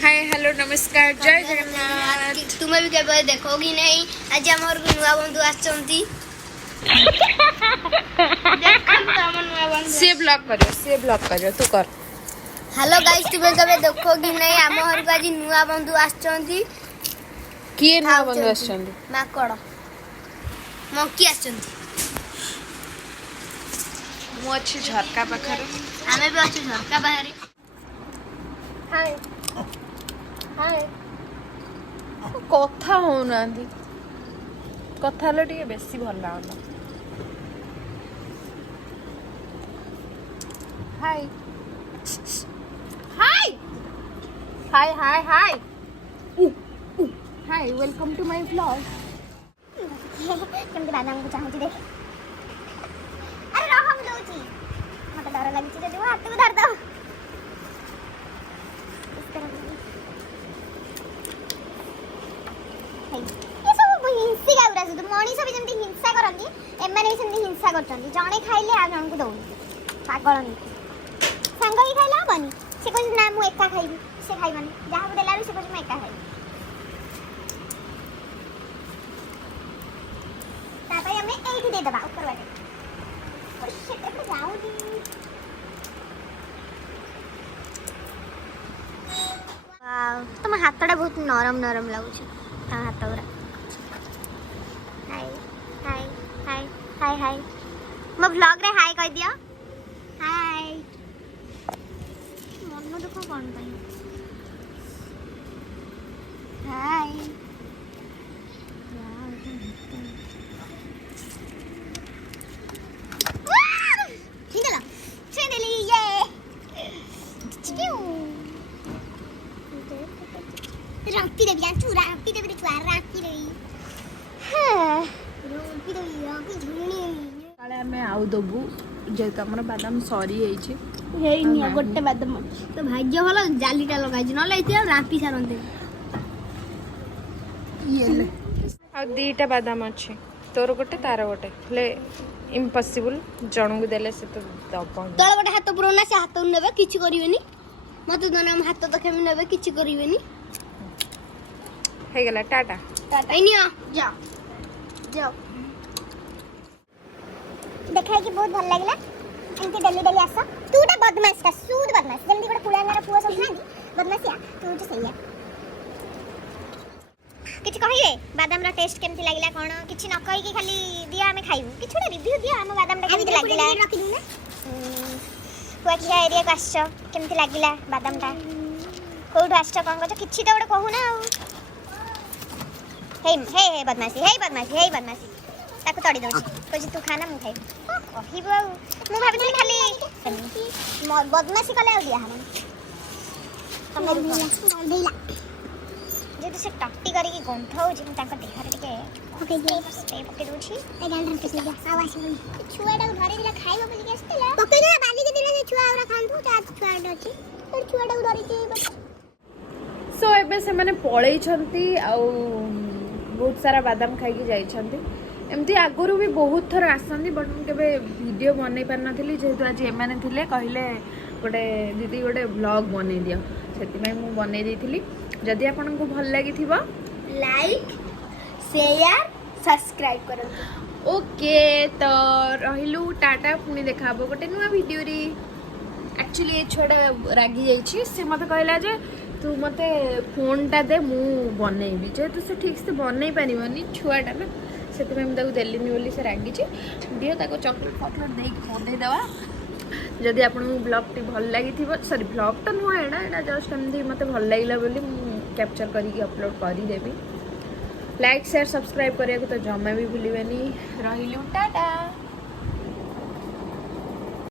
Hi hello नमस्कार जय जगन्नाथ। तुम्हें भी केवल देखोगी नहीं। आज आमर नुआ बंधु आछंती से ब्लॉग करियो तू कर। हेलो गाइस, तुम्हें केवल देखोगी नहीं। आमर को आज नुआ बंधु आछंती। किए नुआ बंधु आछंती? माकड़ मंकी आछंती। मु अच्छी झरका पाखरे। आमे भी अच्छी झरका बाहरी। हाय हाय कथा होउनांदी कथा हेले टिके बेसी भल लागला। Hi hi hi hi hi hi welcome to my vlog. केमती बादाम को चाहती देख। अरे रह हम दउची मते डर लागि छी जदी हाथ को धर दो। इस तरह ये सब हिंसी गाउरा से मनीष भी जमती हिंसा करंती एमाने भी सेमती हिंसा करचंती। जणे खाइले आ जण को दउनी पागल नहीं संग ही खाइला बनी से कोन ना मु एका खाइबी से खाइबानी जहा को देलारु से कोन मैं एका खाइबी। तापय हमें एठी दे दबा ऊपर वाले ओ शिट पे जाऊ दी। वाओ तुम हाथटा बहुत नरम नरम लागु छ। हाँ हाथ पूरा हाय हाय हाय हाय हाय मो व्लॉग रे हाय कह दियो। हाय मन दुख कोन पई हाय ठीक है छेदेली ये राती देवी जानचू राती देवी छुआ राती देवी हां राती देवी राती झुलनी काले हमें आउ दबु जेत हमर बादाम सरी हेई छी हेई नि गोटे बादाम तो भाग्य भलो जालीटा लगाइ न लइते राती सारंते ये ले आ दीटा बादाम अछि तोर गोटे तार गोटे ले इम्पॉसिबल जणु देले से तो दबन तोर गोटे हाथ पुरोना से हाथ नेबे किछि करिवेनी मते दोना हम हाथ तो खेम नेबे किछि करिवेनी हे गेला टाटा टाटा इनिया जा जाओ देखाई कि बहुत भल लागला एंके डेली डेली आसा तूटा बदमाश का सूद बदमाश जल्दी गोटे पुलांगार पुआ सब नानी बदमाशिया तू तो सही है किछ कहिए बादाम रा टेस्ट केमती लागिला कोन किछ न कहि कि खाली दिया हमें खाइबू किछटा रिव्यू दिया हम बादाम रा केमती लागिला रखि दू ना कुआखिया एरिया को आछो केमती लागिला बादाम टा कोउठ आछो कोन कछ किछि तो गोटे कहू ना हे हे हे बदमाशी ताको तड़ी दउची कहि तू खाना मु खाइ कहिबो मु भाबिली खाली बदमाशी कले आ दिया हम तमे देला जे से टट्टी करी की गंध हो जे ताको देह रे टिके ओके जे स्प्रे पके दउची ए गांड रंपे लगा आवाज छुआडा धरे दिला खाइबो बोली के आस्तेला पके ना बाली के दिला छुआ हमरा खांतु ता छुआडा अछि तो छुआडा धरि के सो एबे से माने पळेई छंती आ बहुत सारा बादाम खाई जाइछंती एमती आगुरु भी बहुत थर आसंती बट मु केबे वीडियो बनै पार नथिली जेतु आज एमाने थिले कहले गोटे दीदी गोटे व्लॉग बनै दियो सेति मैं मु बनै देथिली। जदि आपन को भल लागि थिबो लाइक शेयर सब्सक्राइब करो। ओके तो रहिलु टाटा पुनी देखाबो गोटे नुआ वीडियो रे। एक्चुअली ये छोड़ा रागी जाइछि से मते कहला जे तू मते फोन टा दे मु बनेबी जेतु से ठीक से बनै पारिबनी छुआटा ना सेति में ताको देलिनी बोली से रागी छी दियो ताको चॉकलेट फॉकलेट दे के बनै दवा। जदि आपन ब्लॉग टी भल लागि थिबो सॉरी ब्लॉग तो नुआ एडा जस्ट एमदी मते भल लागिला बोली मु कैप्चर करी के अपलोड करी देबी। लाइक शेयर सब्सक्राइब करिया को तो जम्मा भी भूलिबेनी। रहिलु टाटा।